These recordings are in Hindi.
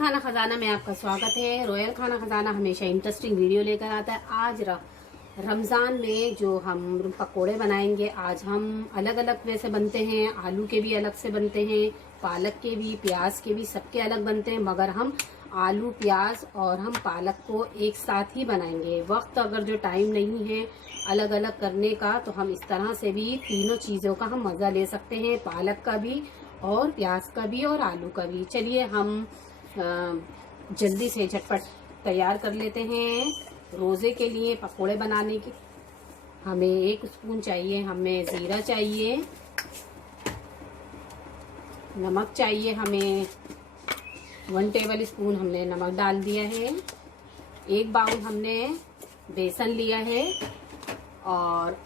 खाना खजाना में आपका स्वागत है। रॉयल खाना खजाना हमेशा इंटरेस्टिंग वीडियो लेकर आता है। आज रमज़ान में जो हम पकोड़े बनाएंगे, आज हम अलग अलग वैसे बनते हैं। आलू के भी अलग से बनते हैं, पालक के भी, प्याज के भी, सबके अलग बनते हैं। मगर हम आलू, प्याज और हम पालक को एक साथ ही बनाएंगे। वक्त अगर जो टाइम नहीं है अलग अलग करने का, तो हम इस तरह से भी तीनों चीज़ों का हम मज़ा ले सकते हैं, पालक का भी और प्याज का भी और आलू का भी। चलिए हम जल्दी से झटपट तैयार कर लेते हैं। रोज़े के लिए पकोड़े बनाने की हमें 1 स्पून चाहिए, हमें ज़ीरा चाहिए, नमक चाहिए, हमें 1 टेबल स्पून हमने नमक डाल दिया है। 1 बाउल हमने बेसन लिया है और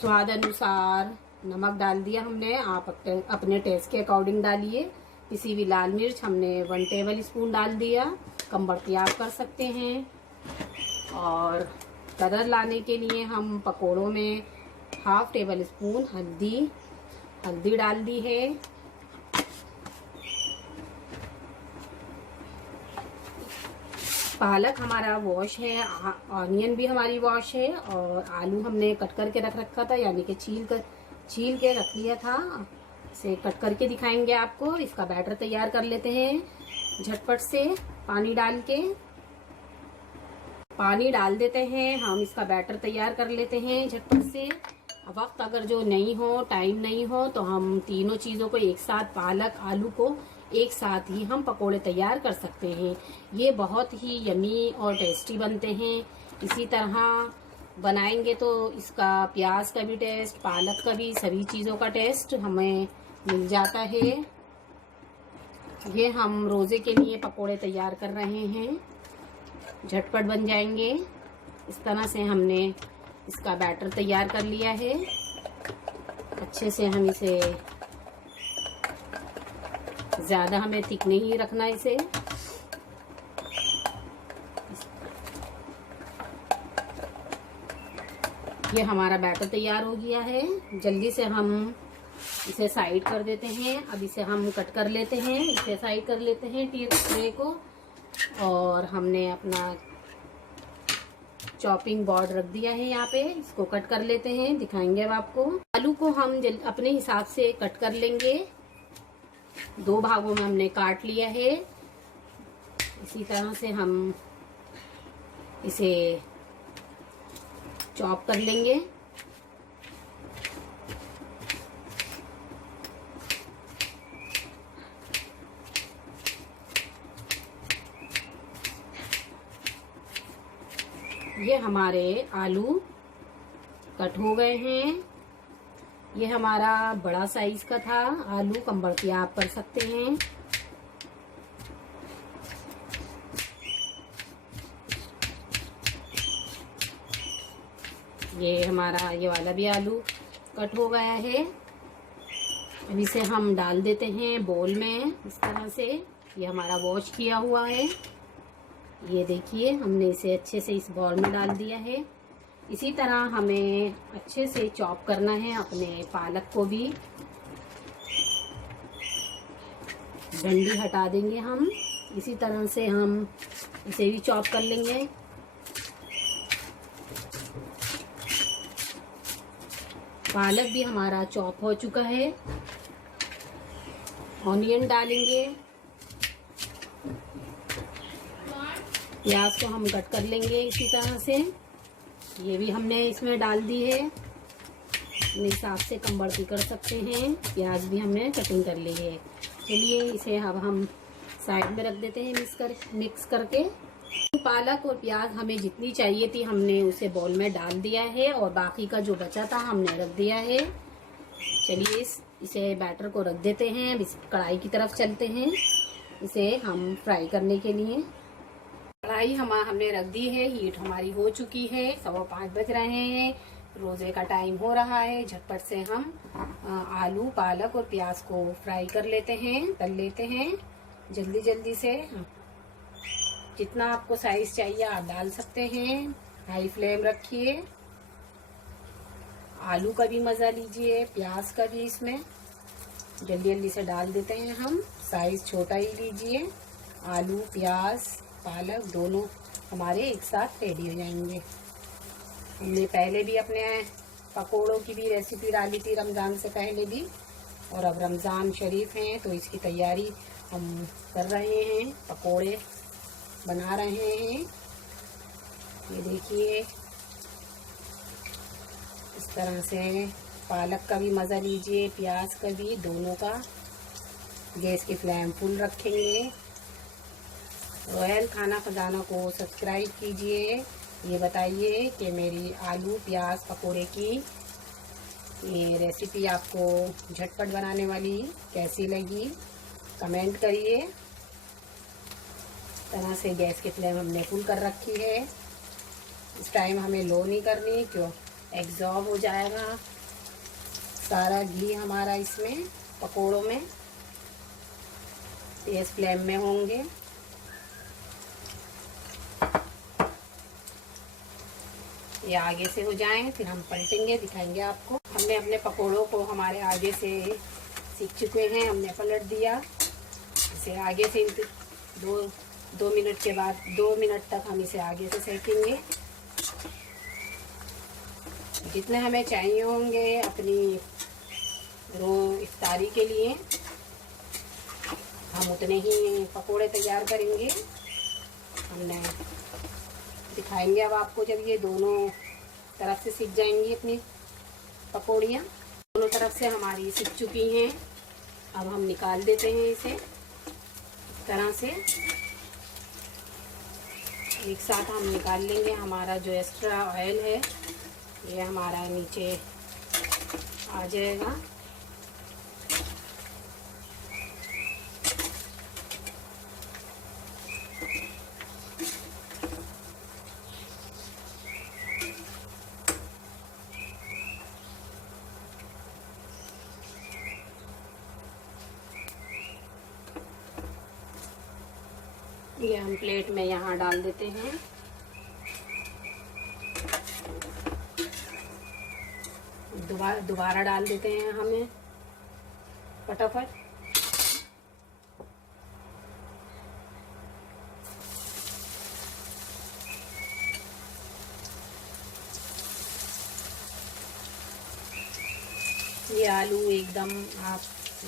स्वाद अनुसार नमक डाल दिया हमने। आप अपने टेस्ट के अकॉर्डिंग डालिए। किसी भी लाल मिर्च हमने 1 टेबल स्पून डाल दिया, कम बढ़ती आप कर सकते हैं। और कलर लाने के लिए हम पकोड़ों में 1/2 टेबल स्पून हल्दी डाल दी है। पालक हमारा वॉश है, ऑनियन भी हमारी वॉश है और आलू हमने कट करके रख रखा था, यानी कि छील के रख लिया था। इसे कट करके दिखाएंगे आपको। इसका बैटर तैयार कर लेते हैं झटपट से। पानी डाल देते हैं हम। इसका बैटर तैयार कर लेते हैं झटपट से। वक्त अगर जो नहीं हो, टाइम नहीं हो, तो हम तीनों चीज़ों को एक साथ, पालक आलू को एक साथ ही हम पकोड़े तैयार कर सकते हैं। ये बहुत ही यमी और टेस्टी बनते हैं। इसी तरह बनाएंगे तो इसका प्याज का भी टेस्ट, पालक का भी, सभी चीज़ों का टेस्ट हमें मिल जाता है। ये हम रोज़े के लिए पकोड़े तैयार कर रहे हैं, झटपट बन जाएंगे। इस तरह से हमने इसका बैटर तैयार कर लिया है। अच्छे से हम इसे, ज़्यादा हमें थिक नहीं रखना इसे। ये हमारा बैटर तैयार हो गया है। जल्दी से हम इसे साइड कर देते हैं। अब इसे हम कट कर लेते हैं, इसे साइड कर लेते हैं ट्रे को। और हमने अपना चॉपिंग बोर्ड रख दिया है यहाँ पे, इसको कट कर लेते हैं, दिखाएंगे अब आपको। आलू को हम अपने हिसाब से कट कर लेंगे। 2 भागों में हमने काट लिया है। इसी तरह से हम इसे चॉप कर लेंगे। ये हमारे आलू कट हो गए हैं। ये हमारा बड़ा साइज का था आलू, कम बढ़ती आप कर सकते हैं। ये हमारा ये वाला भी आलू कट हो गया है। अब इसे हम डाल देते हैं बोल में इस तरह से। ये हमारा वॉश किया हुआ है। ये देखिए, हमने इसे अच्छे से इस बॉल में डाल दिया है। इसी तरह हमें अच्छे से चॉप करना है अपने पालक को भी। डंडी हटा देंगे हम। इसी तरह से हम इसे भी चॉप कर लेंगे। पालक भी हमारा चॉप हो चुका है। ऑनियन डालेंगे, प्याज को हम कट कर लेंगे इसी तरह से। ये भी हमने इसमें डाल दी है, अपने हिसाब से कम बढ़ती कर सकते हैं। प्याज भी हमने कटिंग कर ली है। चलिए इसे अब हम साइड में रख देते हैं मिक्स करके। पालक और प्याज हमें जितनी चाहिए थी हमने उसे बॉल में डाल दिया है और बाकी का जो बचा था हमने रख दिया है। चलिए इसे बैटर को रख देते हैं। इस कढ़ाई की तरफ चलते हैं, इसे हम फ्राई करने के लिए। कढ़ाई हमने रख दी है, हीट हमारी हो चुकी है। 5:15 बज रहे हैं, रोजे का टाइम हो रहा है। झटपट से हम आलू, पालक और प्याज को फ्राई कर लेते हैं, तल लेते हैं जल्दी से। जितना आपको साइज चाहिए आप डाल सकते हैं। हाई फ्लेम रखिए। आलू का भी मज़ा लीजिए, प्याज का भी। इसमें जल्दी से डाल देते हैं हम। साइज छोटा ही लीजिए। आलू, प्याज, पालक दोनों हमारे एक साथ रेडी हो जाएंगे। हमने पहले भी अपने पकोड़ों की भी रेसिपी डाली थी रमज़ान से पहले भी, और अब रमज़ान शरीफ हैं तो इसकी तैयारी हम कर रहे हैं, पकोड़े बना रहे हैं। ये देखिए इस तरह से पालक का भी मज़ा लीजिए, प्याज का भी, दोनों का। गैस की फ्लेम फुल रखेंगे। रॉयल खाना खजाना को सब्सक्राइब कीजिए। ये बताइए कि मेरी आलू प्याज पकोड़े की ये रेसिपी आपको झटपट बनाने वाली कैसी लगी, कमेंट करिए। तरह से गैस की फ्लेम हमने फुल कर रखी है। इस टाइम हमें लो नहीं करनी, क्यों एग्जॉस्ट हो जाएगा सारा घी हमारा इसमें पकोड़ों में। तेज फ्लेम में होंगे। ये आगे से हो जाएं फिर हम पलटेंगे, दिखाएंगे आपको। हमने अपने पकोड़ों को हमारे आगे से सीख चुके हैं, हमने पलट दिया। इसे आगे से दो मिनट के बाद 2 मिनट तक हम इसे आगे से सेकेंगे। जितने हमें चाहिए होंगे अपनी इफ्तारी के लिए हम उतने ही पकोड़े तैयार करेंगे। हमने दिखाएंगे अब आपको जब ये दोनों तरफ से सीख जाएंगी अपनी पकौड़ियाँ। दोनों तरफ से हमारी सीख चुकी हैं। अब हम निकाल देते हैं इसे इस तरह से एक साथ हम निकाल लेंगे। हमारा जो एक्स्ट्रा ऑयल है ये हमारा नीचे आ जाएगा। ये हम प्लेट में यहाँ डाल देते हैं। दोबारा डाल देते हैं हमें फटाफट। ये आलू एकदम आप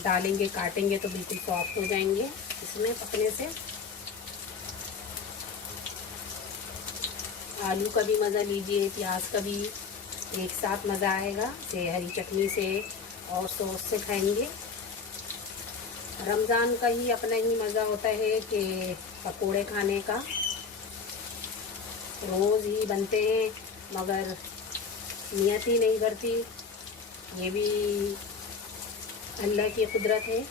डालेंगे काटेंगे तो बिल्कुल सॉफ्ट हो जाएंगे इसमें पकने से। आलू का भी मज़ा लीजिए, प्याज का भी एक साथ मज़ा आएगा। से हरी चटनी से और सॉस से खाएंगे। रमज़ान का ही अपना ही मज़ा होता है कि पकोड़े खाने का। रोज़ ही बनते हैं मगर नियत ही नहीं भरती। ये भी अल्लाह की कुदरत है।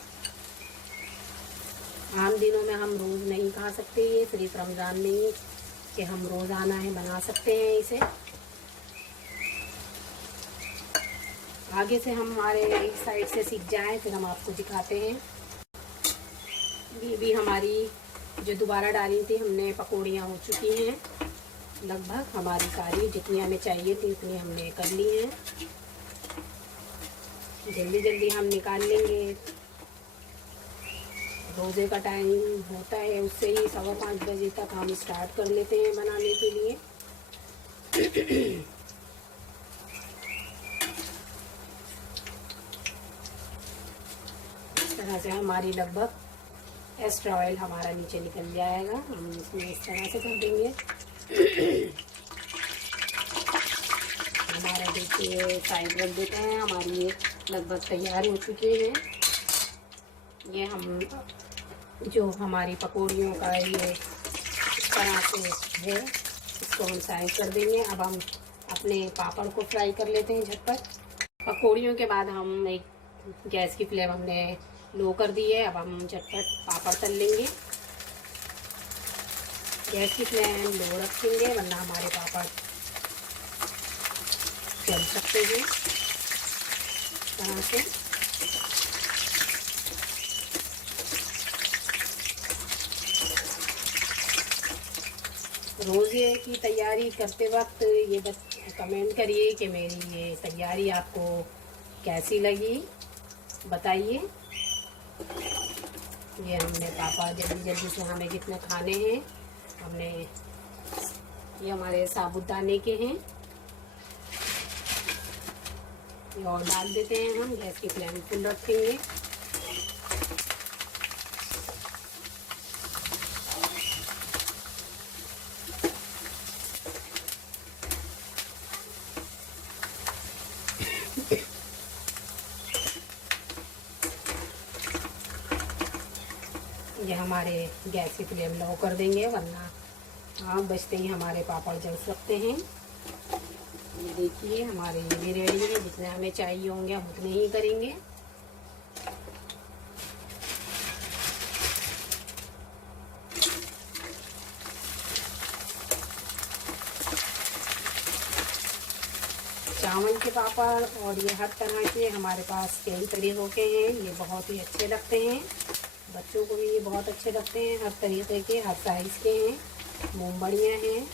आम दिनों में हम रोज़ नहीं खा सकते, ये सिर्फ रमज़ान में ही कि हम रोज़ाना है बना सकते हैं इसे। आगे से हम हमारे एक साइड से सीख जाएं फिर हम आपको दिखाते हैं। ये भी हमारी जो दोबारा डाली थी हमने पकौड़ियाँ हो चुकी हैं लगभग। हमारी सारी जितनी हमें चाहिए थी उतनी हमने कर ली हैं। जल्दी जल्दी हम निकाल लेंगे। रोज़े का टाइम होता है उससे ही 5:15 बजे तक हम स्टार्ट कर लेते हैं बनाने के लिए। इस तरह से हमारी लगभग एक्स्ट्रा ऑयल हमारा नीचे निकल जाएगा। हम इसमें इस तरह से कर देंगे। हमारा देखिए साइड रख देते हैं। हमारी ये लगभग तैयार हो चुके हैं। ये हम जो हमारी पकौड़ियों का ये इस तरह से है इसको हम फ्राई कर देंगे। अब हम अपने पापड़ को फ्राई कर लेते हैं झटपट। पकौड़ियों के बाद हम एक गैस की फ्लेम हमने लो कर दी है। अब हम झटपट पापड़ तल लेंगे। गैस की फ्लेम लो रखेंगे वरना हमारे पापड़ जल सकते हैं इस तरह से। रोज़े की तैयारी करते वक्त ये कमेंट करिए कि मेरी ये तैयारी आपको कैसी लगी, बताइए। ये हमने पापड़ जल्दी जल्दी से हमें जितने खाने हैं हमने, ये हमारे साबुदाने के हैं, ये और डाल देते हैं हम। गैस की फ्लेम फुल रखेंगे। ये हमारे गैस की फ्लेम लो कर देंगे, वरना आग बजते ही हमारे पापड़ जल सकते हैं। ये देखिए हमारे ये भी रेडी है। जितने हमें चाहिए होंगे हम उतने ही करेंगे। चावल के पापड़ और ये हर तरह के हमारे पास कई तरीकों के हैं। ये बहुत ही अच्छे लगते हैं, बच्चों को भी ये बहुत अच्छे लगते हैं। हर तरीके के, हर साइज़ के हैं, मूंगफलियाँ हैं।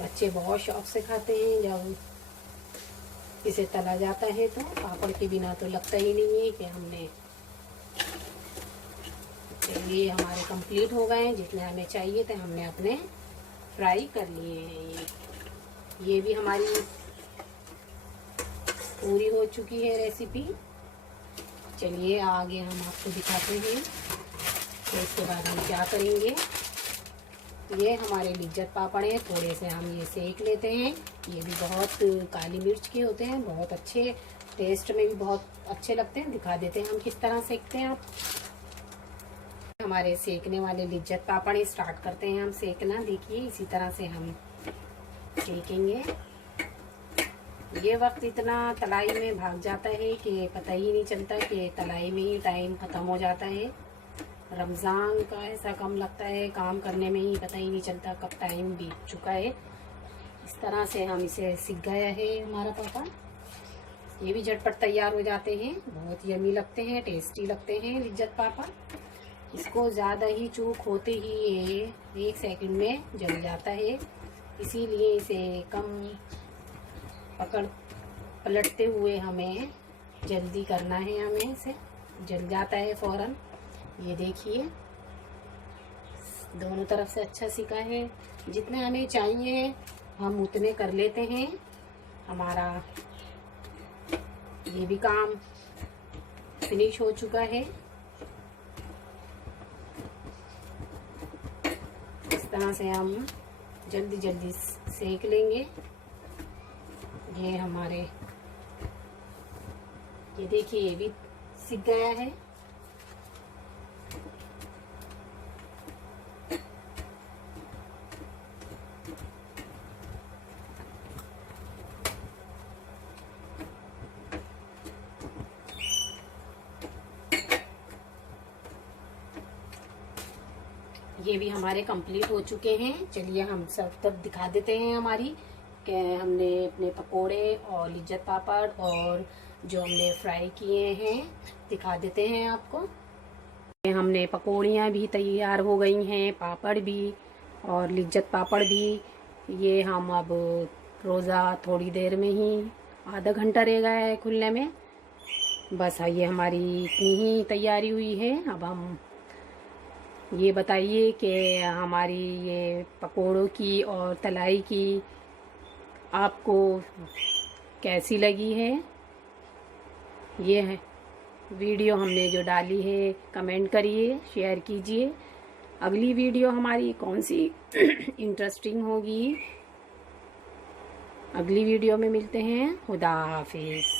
बच्चे बहुत शौक से खाते हैं। जब इसे तला जाता है तो पापड़ के बिना तो लगता ही नहीं है कि हमने। चलिए हमारे कंप्लीट हो गए हैं। जितने हमें चाहिए थे हमने अपने फ्राई कर लिए हैं। ये भी हमारी पूरी हो चुकी है रेसिपी। चलिए आगे हम आपको दिखाते हैं तो इसके बाद हम क्या करेंगे। ये हमारे लिज्जत पापड़ हैं, थोड़े से हम ये सेक लेते हैं। ये भी बहुत काली मिर्च के होते हैं, बहुत अच्छे, टेस्ट में भी बहुत अच्छे लगते हैं। दिखा देते हैं हम किस तरह सेकते हैं। आप हमारे सेकने वाले लिज्जत पापड़ स्टार्ट करते हैं हम सेकना। देखिए इसी तरह से हम सेकेंगे। ये वक्त इतना तलाई में भाग जाता है कि पता ही नहीं चलता कि तलाई में ही टाइम ख़त्म हो जाता है। रमज़ान का ऐसा कम लगता है, काम करने में ही पता ही नहीं चलता कब टाइम बीत चुका है। इस तरह से हम इसे सीख गया है हमारा पापड़। ये भी झटपट तैयार हो जाते हैं, बहुत यमी लगते हैं, टेस्टी लगते हैं लिज्जत पापड़। इसको ज़्यादा ही चूक होते ही ये 1 सेकंड में जल जाता है, इसीलिए इसे कम पलटते हुए हमें जल्दी करना है। हमें इसे जल जाता है फ़ौरन। ये देखिए दोनों तरफ से अच्छा सिका है। जितने हमें चाहिए हम उतने कर लेते हैं। हमारा ये भी काम फिनिश हो चुका है। इस तरह से हम जल्दी जल्दी सेक लेंगे। ये हमारे, ये देखिए ये भी सिक गया है। ये भी हमारे कंप्लीट हो चुके हैं। चलिए हम सब तब दिखा देते हैं हमारी कि हमने अपने पकोड़े और लिज्जत पापड़ और जो हमने फ्राई किए हैं दिखा देते हैं आपको। हमने पकौड़ियाँ भी तैयार हो गई हैं, पापड़ भी और लिज्जत पापड़ भी। ये हम अब रोज़ा थोड़ी देर में ही, आधा घंटा रह गया है खुलने में। बस ये हमारी इतनी ही तैयारी हुई है। अब हम ये बताइए कि हमारी ये पकोड़ों की और तलाई की आपको कैसी लगी है। ये है वीडियो हमने जो डाली है, कमेंट करिए, शेयर कीजिए। अगली वीडियो हमारी कौन सी इंटरेस्टिंग होगी, अगली वीडियो में मिलते हैं। खुदा हाफिज़।